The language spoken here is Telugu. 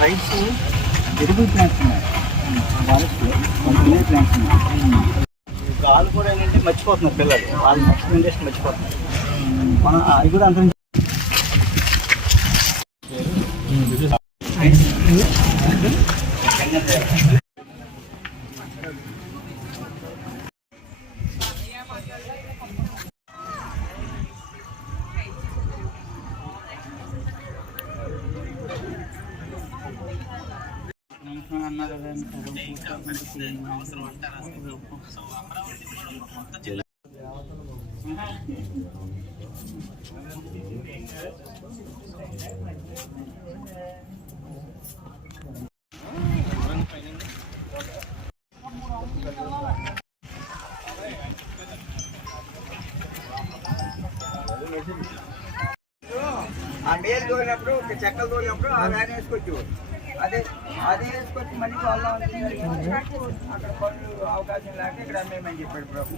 రైట్స్ ఎరువులు ప్లాంట్స్ ఉన్నాయి ఫారెస్ట్లో కొన్ని ప్లాంట్స్ ఉన్నాయి. వాళ్ళు కూడా ఏంటంటే మర్చిపోతున్నారు పిల్లలు, వాళ్ళ నెక్స్ట్ జనరేషన్ మర్చిపోతున్నారు. మనం అది కూడా అంత ఆ మేలు తోలినప్పుడు చెక్కలు తోలినప్పుడు ఆ వ్యాన్ వేసుకొచ్చు, అదే వేసుకొచ్చి మళ్ళీ వాళ్ళ అక్కడ పనులు అవకాశం లేక ఇక్కడ అమ్మేమని చెప్పాడు ప్రభు.